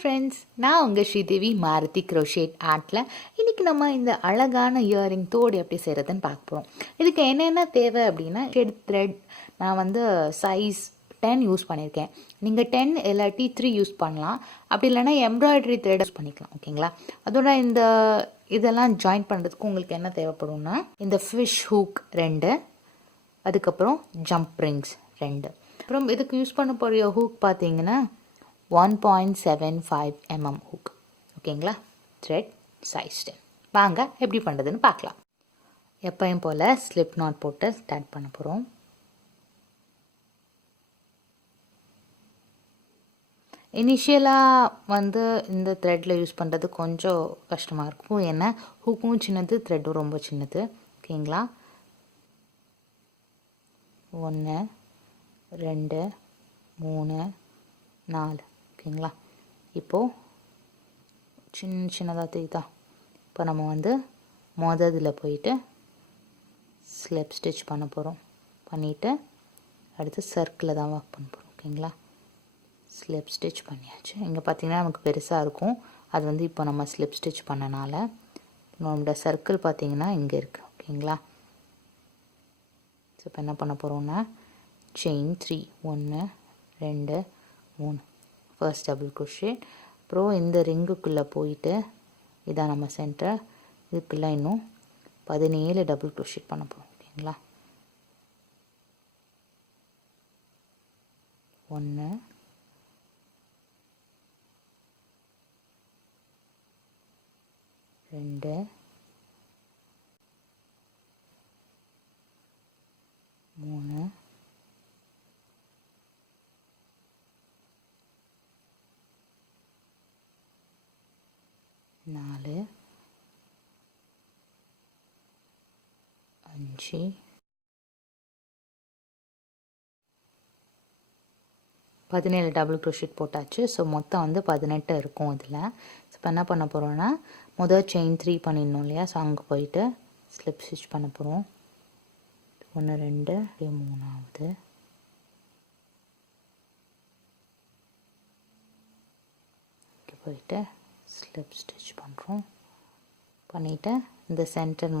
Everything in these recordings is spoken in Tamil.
ஃப்ரெண்ட்ஸ், நான் உங்கள் ஸ்ரீதேவி மாருதி crochet ஆர்ட்டில். இன்றைக்கி நம்ம இந்த அழகான இயரிங் தோடு எப்படி செய்கிறதுன்னு பார்க்க போகிறோம். இதுக்கு என்னென்ன தேவை அப்படின்னா, த்ரெட் நான் வந்து சைஸ் 10 யூஸ் பண்ணியிருக்கேன். நீங்கள் 10 இல்லாட்டி 3 யூஸ் பண்ணலாம். அப்படி இல்லைன்னா எம்ப்ராய்டரி த்ரெட் யூஸ் பண்ணிக்கலாம். ஓகேங்களா? அதோட இதெல்லாம் ஜாயின் பண்ணுறதுக்கு உங்களுக்கு என்ன தேவைப்படும்னா, இந்த ஃபிஷ் ஹூக் 2, அதுக்கப்புறம் ஜம்ப் ரிங்ஸ் 2. அப்புறம் இதுக்கு யூஸ் பண்ண போகிற ஹூக் பார்த்தீங்கன்னா 1.75 mm ஹூக். ஓகேங்களா? Thread size 10. வாங்க எப்படி பண்ணுறதுன்னு பார்க்கலாம். எப்பயும் போல் ஸ்லிப் நாட் போட்டு ஸ்டார்ட் பண்ண போகிறோம். இனிஷியலாக வந்து இந்த த்ரெட்டில் யூஸ் பண்ணுறது கொஞ்சம் கஷ்டமாக இருக்கும். ஏன்னா ஹூக்கும் சின்னது, த்ரெட்டும் ரொம்ப சின்னது. ஓகேங்களா? 1 2 3 4. ஓகேங்களா? இப்போது சின்னதாக தெரியுதா? இப்போ நம்ம வந்து இதில் போயிட்டு ஸ்லிப் ஸ்டிச் பண்ண போகிறோம். பண்ணிவிட்டு அடுத்து சர்க்கிளில் தான் ஒர்க் பண்ண போகிறோம். ஓகேங்களா? ஸ்லிப் ஸ்டிச் பண்ணியாச்சு. இங்கே பார்த்திங்கன்னா நமக்கு பெருசாக இருக்கும். அது வந்து இப்போ நம்ம ஸ்லிப் ஸ்டிச் பண்ணனால நம்மளோட சர்க்கிள் பார்த்திங்கன்னா இங்கே இருக்குது. ஓகேங்களா? ஸோ இப்போ என்ன பண்ண போகிறோம்னா, செயின் 3 1 2 3 ஃபர்ஸ்ட் டபுள் crochet. அப்புறம் இந்த ரிங்குக்குள்ளே போயிட்டு இதான் நம்ம சென்டர். இதுக்குள்ளே இன்னும் 17 டபுள் crochet பண்ண போகிறோம். ஓகேங்களா? 1 2 3 4 5 17 டபுள் crochet போட்டாச்சு. ஸோ மொத்தம் வந்து 18 இருக்கும் இதில். ஸோ இப்போ என்ன பண்ண போகிறோன்னா, செயின் 3 பண்ணிடணும் இல்லையா? ஸோ அங்கே போயிட்டு ஸ்லிப் ஸ்டிச் பண்ண போகிறோம். 1 2 3ஆவது. இங்கே போயிட்டு ஸ்லிப் ஸ்டிச் பண்ணுறோம். பண்ணிவிட்டு இந்த சென்டர்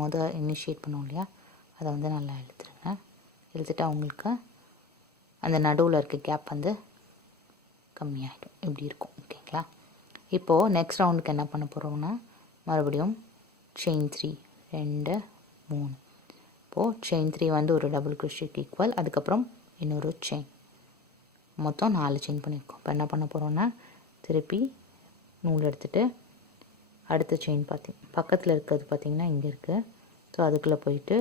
இனிஷியேட் பண்ணோம் இல்லையா? அதை வந்து நல்லா இழுத்துருங்க. இழுத்துட்டு அவங்களுக்கு அந்த நடுவில் இருக்க கேப் வந்து கம்மியாகிடும். இப்படி இருக்கும். ஓகேங்களா? இப்போது நெக்ஸ்ட் ரவுண்டுக்கு என்ன பண்ண போகிறோம்னா, மறுபடியும் செயின் 3 2 3. இப்போது செயின் 3 வந்து ஒரு டபுள் crochet ஈக்குவல். அதுக்கப்புறம் இன்னொரு செயின், மொத்தம் 4 செயின் பண்ணியிருக்கோம். இப்போ என்ன பண்ண போகிறோன்னா, திருப்பி நூல் எடுத்துகிட்டு அடுத்த செயின் பக்கத்தில் இருக்கிறது பார்த்திங்கன்னா இங்கே இருக்குது. ஸோ அதுக்குள்ளே போயிட்டு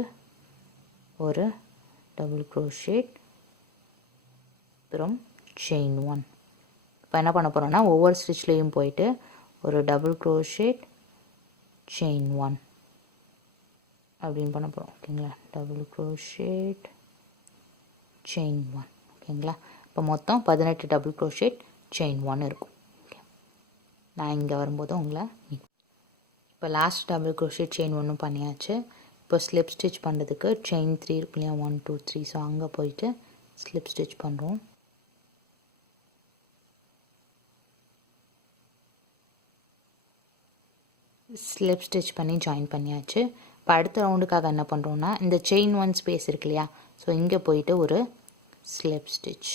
ஒரு டபுள் crochet, அப்புறம் செயின் 1. இப்போ என்ன பண்ண போகிறோன்னா, ஒவ்வொரு ஸ்டிச்லேயும் போயிட்டு ஒரு டபுள் crochet செயின் 1 அப்படின்னு பண்ண போகிறோம். ஓகேங்களா? Double crochet chain 1. ஓகேங்களா? இப்போ மொத்தம் 18 டபுள் crochet செயின் 1 இருக்கும். ஓகே, நான் இங்கே வரும்போது உங்களை இப்போ லாஸ்ட் டபுள் crochet செயின் 1 பண்ணியாச்சு. இப்போ ஸ்லிப் ஸ்டிச் பண்ணுறதுக்கு செயின் 3 இருக்கு இல்லையா? 1 2 3. ஸோ அங்கே போயிட்டு ஸ்லிப் ஸ்டிச் பண்ணுறோம். ஸ்லிப் ஸ்டிச் பண்ணி ஜாயின் பண்ணியாச்சு. இப்போ அடுத்த ரவுண்டுக்காக என்ன பண்ணுறோன்னா, இந்த செயின் 1 ஸ்பேஸ் இருக்கு இல்லையா? ஸோ இங்கே போயிட்டு ஒரு ஸ்லிப் ஸ்டிச்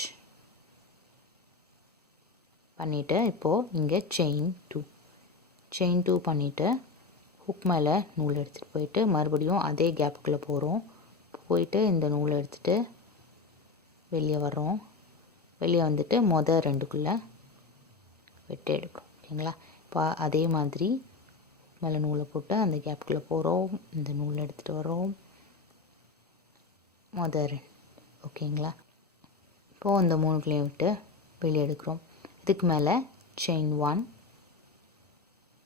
பண்ணிவிட்டு இப்போது இங்கே செயின் 2 பண்ணிவிட்டு ஹுக் மேலே நூல் எடுத்துகிட்டு போயிட்டு மறுபடியும் அதே கேப்புக்குள்ளே போகிறோம். போயிட்டு இந்த நூலை எடுத்துகிட்டு வெளியே வர்றோம். வெளியே வந்துட்டு 2க்குள்ளே வெட்டி எடுக்கிறோம். ஓகேங்களா? இப்போ அதே மாதிரி மேலே நூலை போட்டு அந்த கேப்புக்குள்ளே போகிறோம். இந்த நூலை எடுத்துகிட்டு வரோம். 2. ஓகேங்களா? இப்போது இந்த 3க்குள்ளேயும் விட்டு வெளியே எடுக்கிறோம். இதுக்கு மேலே செயின் 1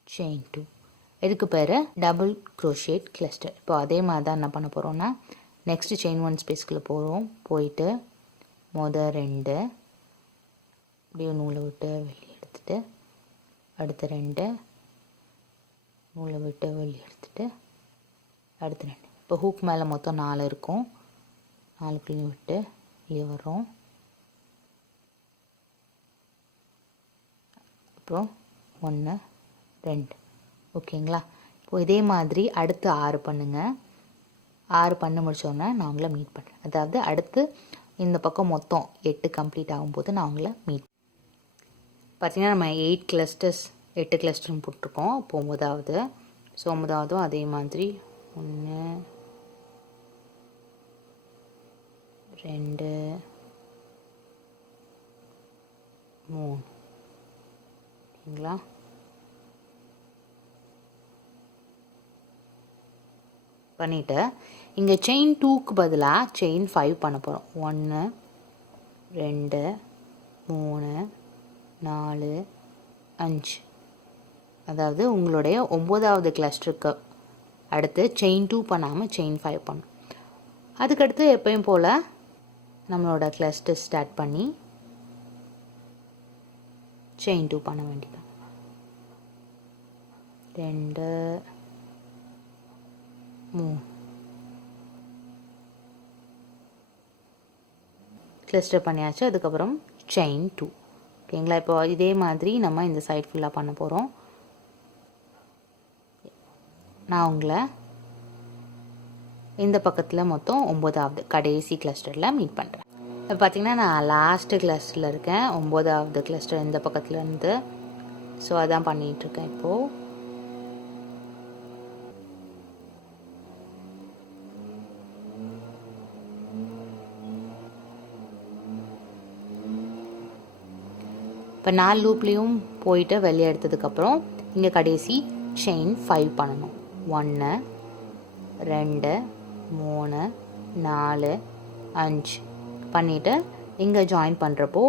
செயின் 2. இதுக்கு பேர் டபுள் crochet கிளஸ்டர். இப்போ அதே மாதிரி தான் என்ன பண்ண போகிறோன்னா, நெக்ஸ்ட்டு செயின் 1 ஸ்பேஸ்க்குள்ளே போகிறோம். போயிட்டு 2 அப்படியே நூலை விட்டு வெளியே எடுத்துகிட்டு அடுத்த 2 நூலை விட்டு வெளியே எடுத்துகிட்டு அடுத்த 2. இப்போ ஹூக் மேலே மொத்தம் 4 இருக்கும். 4க்குள்ளேயும் விட்டு வெளியே வர்றோம். அப்புறம் 1 2 ஓகேங்களா. இப்போ இதே மாதிரி அடுத்து 6 பண்ணுங்கள். 6 பண்ண முடிச்சோன்னே நான் உங்களை மீட் பண்ணுறேன். அதாவது அடுத்து இந்த பக்கம் மொத்தம் 8 கம்ப்ளீட் ஆகும்போது நான் உங்களை மீட். பார்த்திங்கன்னா நம்ம 8 கிளஸ்டர்ஸ் 8 கிளஸ்டர்னு போட்டிருக்கோம். இப்போ 9வது. ஸோ 9வதும் அதே மாதிரி 1 2 3 ஓகேங்களா. பண்ணிவிட்டு இங்கே செயின் 2க்கு பதிலாக செயின் 5 பண்ண போகிறோம். 1 2 3 4 5. அதாவது உங்களுடைய 9வது கிளஸ்டருக்கு அடுத்து செயின் 2 பண்ணாமல் செயின் 5 பண்ணும். அதுக்கடுத்து எப்பயும் போல் நம்மளோட கிளஸ்டர் ஸ்டார்ட் பண்ணி செயின் 2 பண்ண வேண்டியது. 2 3 கிளஸ்டர் பண்ணியாச்சு. அதுக்கப்புறம் செயின் 2 ஓகேங்களா. இப்போ இதே மாதிரி நம்ம இந்த சைட் ஃபுல்லாக பண்ண போகிறோம். நான் உங்களை இந்த பக்கத்தில் மொத்தம் 9வது கடைசி கிளஸ்டரில் மீட் பண்ணுறேன். இப்போ பார்த்திங்கன்னா நான் லாஸ்ட்டு கிளஸ்டரில் இருக்கேன். 9வது கிளஸ்டர் இந்த பக்கத்தில் இருந்து. ஸோ அதான் பண்ணிகிட்ருக்கேன் இப்போது. இப்போ 4 லூப்லேயும் போயிட்டு வெளியே எடுத்ததுக்கப்புறம் இங்கே கடைசி செயின் 5 பண்ணணும். 1 2 3 4 5 பண்ணிவிட்டு இங்கே ஜாயின் பண்ணுறப்போ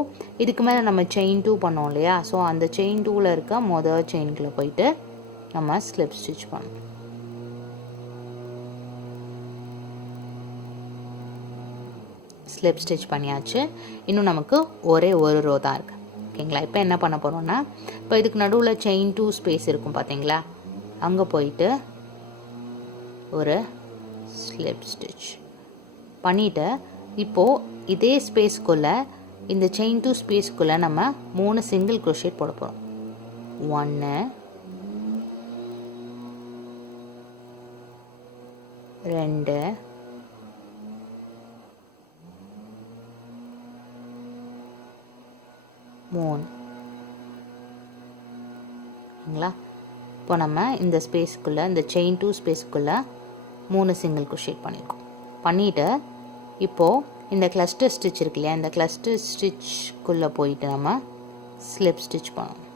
இதுக்கு மேலே நம்ம செயின் 2 பண்ணோம் இல்லையா. ஸோ அந்த செயின் 2ல் இருக்க மொதல் செயின்குள்ளே போயிட்டு நம்ம ஸ்லிப் ஸ்டிச் பண்ணணும். ஸ்லிப் ஸ்டிச் பண்ணியாச்சு. இன்னும் நமக்கு ஒரே ஒரு ரோ தான் இருக்குது ஓகேங்களா. இப்போ என்ன பண்ண போகிறோன்னா, இப்போ இதுக்கு நடுவில் செயின் 2 ஸ்பேஸ் இருக்கும் பார்த்தீங்களா, அங்கே போயிட்டு ஒரு ஸ்லிப் ஸ்டிச் பண்ணிவிட்டு இப்போது இதே ஸ்பேஸ்க்குள்ளே இந்த செயின் 2 ஸ்பேஸ்க்குள்ளே நம்ம 3 சிங்கிள் க்ரோஷேட் போட போகிறோம். 1 2 3 ஓகேங்களா. இப்போ நம்ம இந்த ஸ்பேஸ்க்குள்ளே இந்த செயின் 2 ஸ்பேஸ்க்குள்ளே 3 சிங்கிள் க்ரோஷேட் பண்ணியிருக்கோம். பண்ணிவிட்டு இப்போது இந்த கிளஸ்டர் ஸ்டிச் இருக்கு இல்லையா, இந்த கிளஸ்டர் ஸ்டிச்சுக்குள்ளே போயிட்டு நம்ம ஸ்லிப் ஸ்டிச் பண்ணணும்.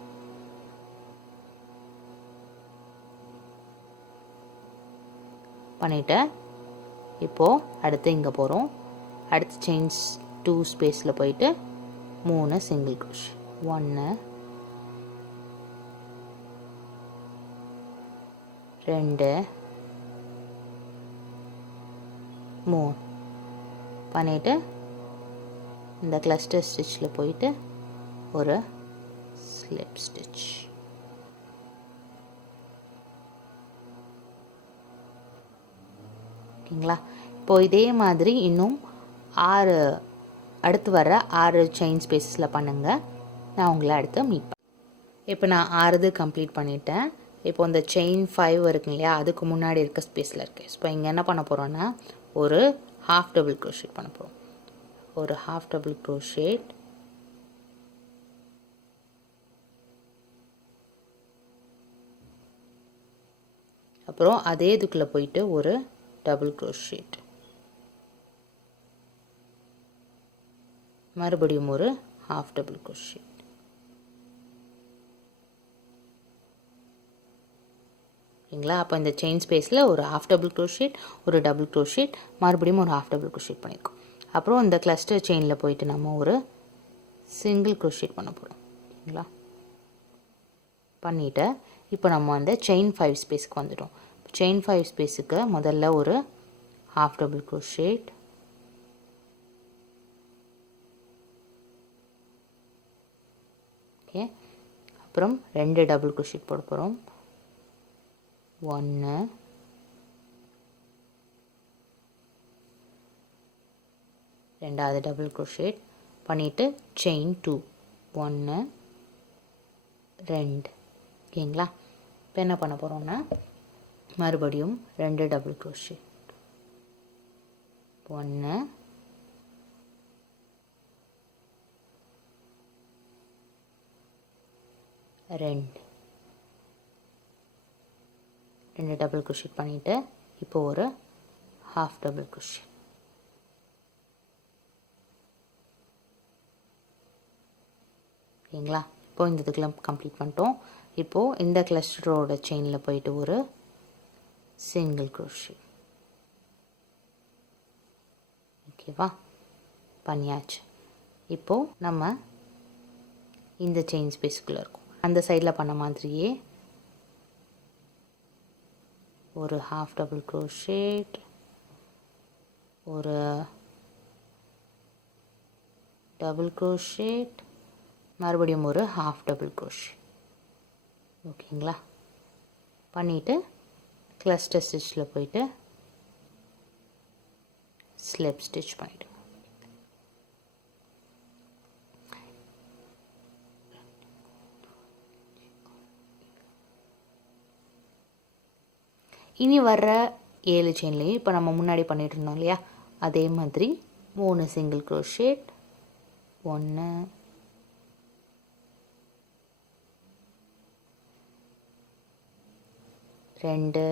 பண்ணிவிட்டு இப்போது அடுத்து இங்கே போகிறோம். அடுத்து செயின்ஸ் 2 ஸ்பேஸில் போயிட்டு 3 சிங்கிள் க்ரோஷேட். 1 2 3 பண்ணிவிட்டு இந்த கிளஸ்டர் ஸ்டிச்சில் போயிட்டு ஒரு ஸ்லிப் ஸ்டிச். ஓகேங்களா. இப்போது இதே மாதிரி இன்னும் 6 அடுத்து வர 6 செயின் ஸ்பேஸஸில் பண்ணுங்கள். நான் உங்களை அடுத்து மீட் பண்ணேன். இப்போ நான் 6 கம்ப்ளீட் பண்ணிட்டேன். இப்போ இந்த செயின் 5 இருக்கு இல்லையா, அதுக்கு முன்னாடி இருக்க ஸ்பேஸில் இருக்குது. இப்போ இங்கே என்ன பண்ண போகிறோன்னா ஒரு ஹாஃப் டபுள் க்ரோஷேட் பண்ண போகிறோம். ஒரு ஹாஃப் டபுள் க்ரோஷேட் அப்புறம் அதே இதுக்குள்ளே போயிட்டு ஒரு டபுள் க்ரோஷேட், மறுபடியும் ஒரு ஹாஃப் டபுள் க்ரோஷேட். ஓகேங்களா. அப்போ இந்த செயின் ஸ்பேஸில் ஒரு ஹாஃப் டபுள் க்ரோஷேட், ஒரு டபுள் க்ரோஷேட், மறுபடியும் ஒரு ஹாஃப் டபுள் க்ரோஷேட் பண்ணியிருக்கோம். அப்புறம் இந்த கிளஸ்டர் செயினில் போயிட்டு நம்ம ஒரு சிங்கிள் க்ரோஷேட் பண்ண போகிறோம். ஓகேங்களா. பண்ணிவிட்டு இப்போ நம்ம அந்த செயின் 5 ஸ்பேஸுக்கு வந்துட்டோம். செயின் 5 ஸ்பேஸுக்கு முதல்ல ஒரு ஹாஃப் டபுள் க்ரோஷேட், ஓகே, அப்புறம் 2 டபுள் க்ரோஷேட் போட போகிறோம். 1 ரெண்டாவது டபுள் க்ரோஷேட் பண்ணிவிட்டு செயின் 2 1 2 ஓகேங்களா. இப்போ என்ன பண்ண போகிறோம்னா மறுபடியும் 2 டபுள் க்ரோஷே, 1 2 டபுள் க்ரோஷே பண்ணிவிட்டு இப்போ ஒரு ஹாஃப் டபுள் க்ரோஷே. ஓகேங்களா. இப்போ இந்த இதுக்கெல்லாம் கம்ப்ளீட் பண்ணிட்டோம். இப்போது இந்த கிளஸ்டரோட செயினில் போயிட்டு ஒரு சிங்கிள் க்ரோஷே. ஓகேவா, பண்ணியாச்சு. இப்போது நம்ம இந்த செயின் ஸ்பேஸ்க்குள்ளே இருக்கும் அந்த சைடில் பண்ண மாதிரியே ஒரு ஹாஃப் டபுள் க்ரோஷேட், ஒரு டபுள் க்ரோஷேட், மறுபடியும் ஒரு ஹாஃப் டபுள் க்ரோஷே. ஓகேங்களா. பண்ணிவிட்டு கிளஸ்டர் ஸ்டிச்சில் போயிட்டு ஸ்லிப் ஸ்டிச் பண்ணிவிடுங்க. இனி வர்ற 7 செயின்லேயும் இப்போ நம்ம முன்னாடி பண்ணிகிட்டு இருந்தோம் இல்லையா, அதே மாதிரி 3 சிங்கிள் க்ரோஷேட், 1 2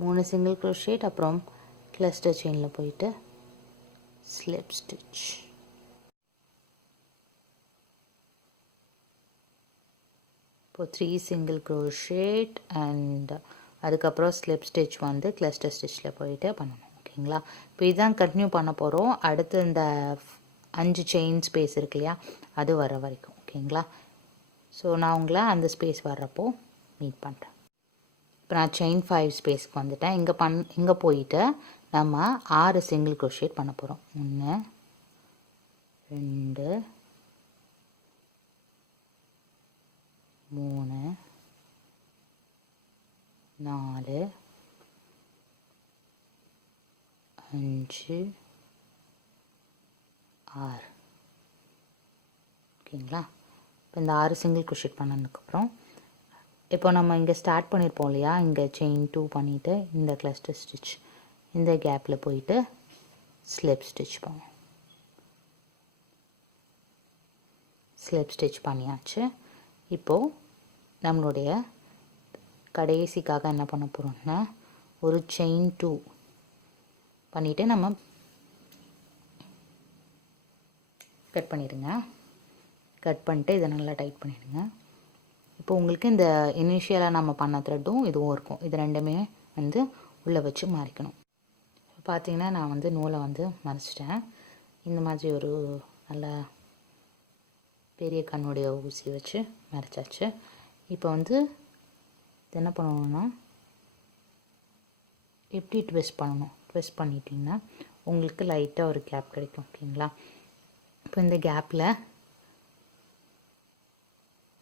3 சிங்கிள் க்ரோஷேட், அப்புறம் கிளஸ்டர் செயினில் போயிட்டு ஸ்லிப் ஸ்டிச். இப்போ 3 சிங்கிள் க்ரோஷேட் அண்ட் அதுக்கப்புறம் ஸ்லிப் ஸ்டிச் வந்து கிளஸ்டர் ஸ்டிச்சில் போயிட்டு பண்ணணும். ஓகேங்களா. இப்போ இதுதான் கண்டினியூ பண்ண போகிறோம். அடுத்து இந்த 5 செயின் ஸ்பேஸ் இருக்கு இல்லையா, அது வர வரைக்கும். ஓகேங்களா. ஸோ நான் உங்களை அந்த ஸ்பேஸ் வர்றப்போ மீட் பண்ணுறேன். இப்போ நான் செயின் 5 ஸ்பேஸ்க்கு வந்துட்டேன். இங்கே போயிட்டு நம்ம 6 சிங்கிள் க்ரோஷேட் பண்ண போகிறோம். 1 2 3 4 5 6. ஓகேங்களா. இப்போ இந்த 6 சிங்கிள் க்ரோஷேட் பண்ணதுக்கப்புறம் இப்போ நம்ம இங்கே ஸ்டார்ட் பண்ணியிருப்போம் இல்லையா, இங்கே செயின் 2 பண்ணிவிட்டு இந்த கிளஸ்டர் ஸ்டிச் இந்த கேப்பில் போயிட்டு ஸ்லிப் ஸ்டிச் பண்ணுவோம். ஸ்லிப் ஸ்டிச் பண்ணியாச்சு. இப்போது நம்மளுடைய கடைசிக்காக என்ன பண்ண போகிறோம்னா ஒரு செயின் 2 பண்ணிவிட்டு நம்ம கட் பண்ணிடுங்க. கட் பண்ணிட்டு இதை நல்லா டைட் பண்ணிடுங்க. இப்போ உங்களுக்கு இந்த இனிஷியலாக நம்ம பண்ண த்ரெட்டும் இதுவும் இருக்கும். இது ரெண்டுமே வந்து உள்ளே வச்சு மறைக்கணும். இப்போ பார்த்தீங்கன்னா நான் வந்து நூலை வந்து மறைச்சிட்டேன். இந்த மாதிரி ஒரு நல்ல பெரிய கண்ணுடைய ஊசி வச்சு மறைச்சாச்சு. இப்போ வந்து இது என்ன பண்ணணும்னா எப்படி ட்விஸ்ட் பண்ணணும். ட்விஸ்ட் பண்ணிட்டிங்கன்னா உங்களுக்கு லைட்டாக ஒரு கேப் கிடைக்கும். ஓகேங்களா. இப்போ இந்த கேப்பில்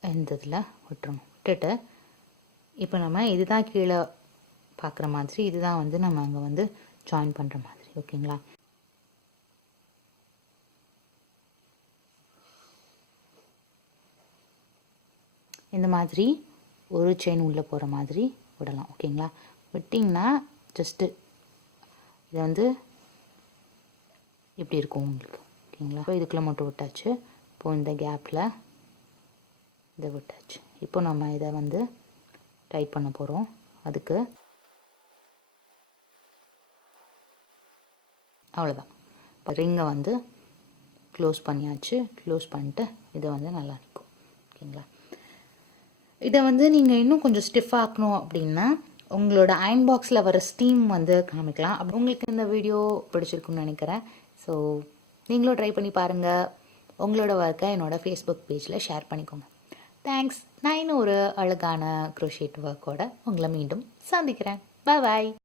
இந்த இதில் விட்டுறணும். விட்டுட்டு இப்போ நம்ம இதுதான் கீழே பார்க்குற மாதிரி, இதுதான் வந்து நம்ம அங்கே வந்து ஜாயின் பண்ணுற மாதிரி. ஓகேங்களா. இந்த மாதிரி ஒரு செயின் உள்ளே போகிற மாதிரி விடலாம். ஓகேங்களா. விட்டிங்கன்னா ஜஸ்ட்டு இது வந்து இப்படி இருக்கும் உங்களுக்கு. ஓகேங்களா. இப்போ இதுக்குள்ளே மட்டும் விட்டாச்சு. இப்போது இந்த கேப்பில் இதை விட்டாச்சு. இப்போ நம்ம இதை வந்து டைட் பண்ண போகிறோம். அதுக்கு அவ்வளோதான். இப்போ ரிங்கை வந்து க்ளோஸ் பண்ணியாச்சு. க்ளோஸ் பண்ணிட்டு இதை வந்து நல்லா நிற்கும். ஓகேங்களா. இதை வந்து நீங்கள் இன்னும் கொஞ்சம் ஸ்டிஃபாக ஆக்கணும் அப்படின்னா உங்களோட அயன் பாக்ஸில் வர ஸ்டீம் வந்து காமிக்கலாம். அப்படி உங்களுக்கு இந்த வீடியோ பிடிச்சிருக்குன்னு நினைக்கிறேன். ஸோ நீங்களும் ட்ரை பண்ணி பாருங்கள். உங்களோட ஒர்க்கை என்னோடய ஃபேஸ்புக் பேஜில் ஷேர் பண்ணிக்கோங்க. தேங்க்ஸ். நான் இன்னும் ஒரு அழகான க்ரோஷேட் ஒர்க்கோட உங்களை மீண்டும் சந்திக்கிறேன். பாய்.